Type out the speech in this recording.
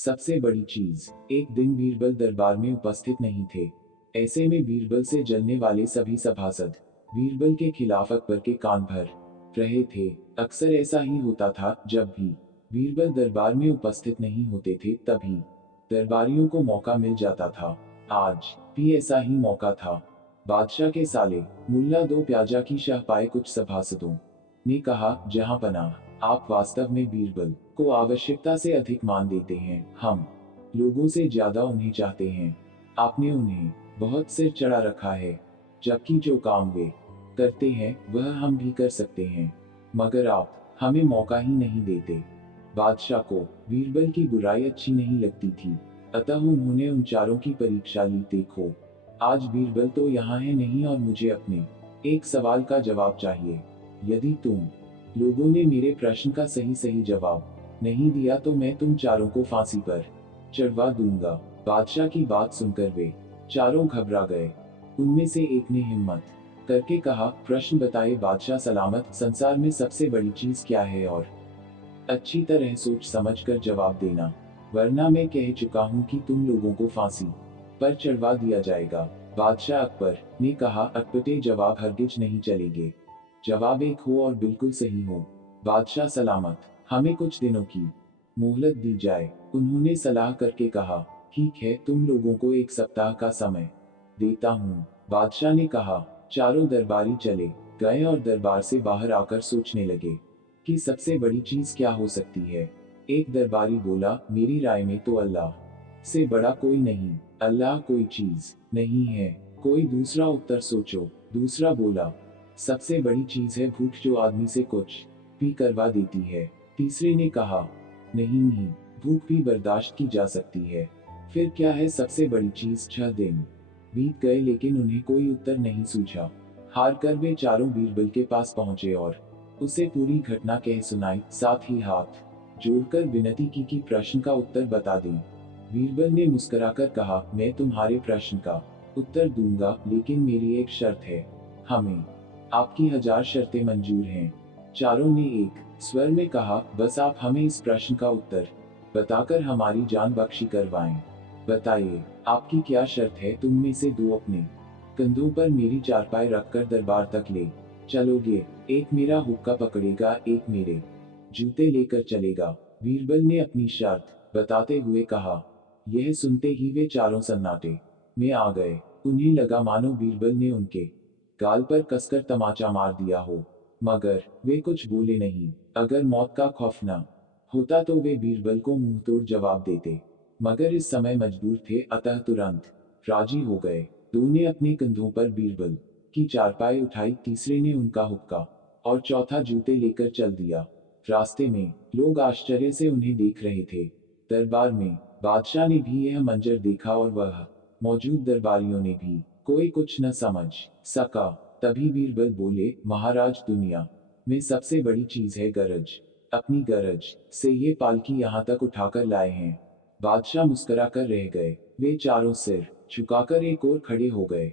सबसे बड़ी चीज, एक दिन बीरबल दरबार में उपस्थित नहीं थे। ऐसे में बीरबल से जलने वाले सभी सभासद बीरबल के खिलाफ अकबर के कान भर रहे थे। अक्सर ऐसा ही होता था, जब भी बीरबल दरबार में उपस्थित नहीं होते थे तभी दरबारियों को मौका मिल जाता था। आज भी ऐसा ही मौका था। बादशाह के साले मुल्ला दो प्याजा की शह पाए कुछ सभासदों ने कहा, जहां पनाह, आप वास्तव में बीरबल को आवश्यकता से अधिक मान देते हैं। हम लोगों से ज्यादा उन्हें चाहते हैं। आपने उन्हें बहुत सिर चढ़ा रखा है, जबकि जो काम वे करते हैं वह हम भी कर सकते हैं, मगर आप हमें मौका ही नहीं देते। बादशाह को बीरबल की बुराई अच्छी नहीं लगती थी, अतः उन्होंने उन चारों की परीक्षा ली। देखो, आज बीरबल तो यहाँ है नहीं और मुझे अपने एक सवाल का जवाब चाहिए। यदि तुम लोगों ने मेरे प्रश्न का सही सही जवाब नहीं दिया तो मैं तुम चारों को फांसी पर चढ़वा दूंगा। बादशाह की बात सुनकर वे चारों घबरा गए। उनमें से एक ने हिम्मत करके कहा, प्रश्न बताए बादशाह सलामत, संसार में सबसे बड़ी चीज क्या है, और अच्छी तरह सोच समझ कर जवाब देना, वरना मैं कह चुका हूँ कि तुम लोगों को फांसी पर चढ़वा दिया जाएगा। बादशाह अकबर ने कहा, अटपटे जवाब हरगिज नहीं चलेंगे। जवाब एक हो और बिल्कुल सही हो। बादशाह सलामत, हमें कुछ दिनों की मोहलत दी जाए। उन्होंने सलाह करके कहा, ठीक है, तुम लोगों को एक सप्ताह का समय देता हूँ। बादशाह ने कहा। चारों दरबारी चले गए और दरबार से बाहर आकर सोचने लगे कि सबसे बड़ी चीज क्या हो सकती है। एक दरबारी बोला, मेरी राय में तो अल्लाह से बड़ा कोई नहीं। अल्लाह कोई चीज नहीं है। कोई दूसरा उत्तर सोचो। दूसरा बोला, सबसे बड़ी चीज है भूख, जो आदमी से कुछ भी करवा देती है। तीसरे ने कहा, नहीं नहीं, भूख भी बर्दाश्त की जा सकती है। फिर क्या है सबसे बड़ी चीज? 6 दिन बीत गए लेकिन उन्हें कोई उत्तर नहीं सूझा। हार कर वे चारों बीरबल के पास पहुंचे और उसे पूरी घटना कह सुनाई, साथ ही हाथ जोड़कर विनती की कि प्रश्न का उत्तर बता दें। बीरबल ने मुस्कुराकर कहा, मैं तुम्हारे प्रश्न का उत्तर दूंगा, लेकिन मेरी एक शर्त है। हमें आपकी 1000 शर्तें मंजूर हैं। चारों ने एक स्वर में कहा, बस आप हमें इस प्रश्न का उत्तर बताकर हमारी जान बख्शी करवाएं। बताइए, आपकी क्या शर्त है? तुम में से 2 अपने कंधों पर मेरी चारपाई रखकर दरबार तक ले चलोगे। एक मेरा हुक्का पकड़ेगा, एक मेरे जूते लेकर चलेगा। बीरबल ने अपनी शर्त बताते हुए कहा। यह सुनते ही वे चारों सन्नाटे में आ गए। उन्हें लगा मानो बीरबल ने उनके गाल पर कसकर तमाचा मार दिया हो, मगर वे कुछ बोले नहीं। अगर मौत का खौफ न होता तो वे बीरबल को मुंहतोड़ जवाब देते, मगर इस समय मजबूर थे, अतः तुरंत राजी हो गए। 2 ने अपने कंधों पर बीरबल की चारपाई उठाई, तीसरे ने उनका हुक्का और चौथा जूते लेकर चल दिया। रास्ते में लोग आश्चर्य से उन्हें देख रहे थे। दरबार में बादशाह ने भी यह मंजर देखा और वह मौजूद दरबारियों ने भी। कोई कुछ न समझ सका। तभी बीरबल बोले, महाराज, दुनिया में सबसे बड़ी चीज है गरज। अपनी गरज से ये पालकी यहाँ तक उठाकर लाए हैं। बादशाह मुस्कुराकर रह गए। वे चारों सिर झुकाकर एक ओर खड़े हो गए।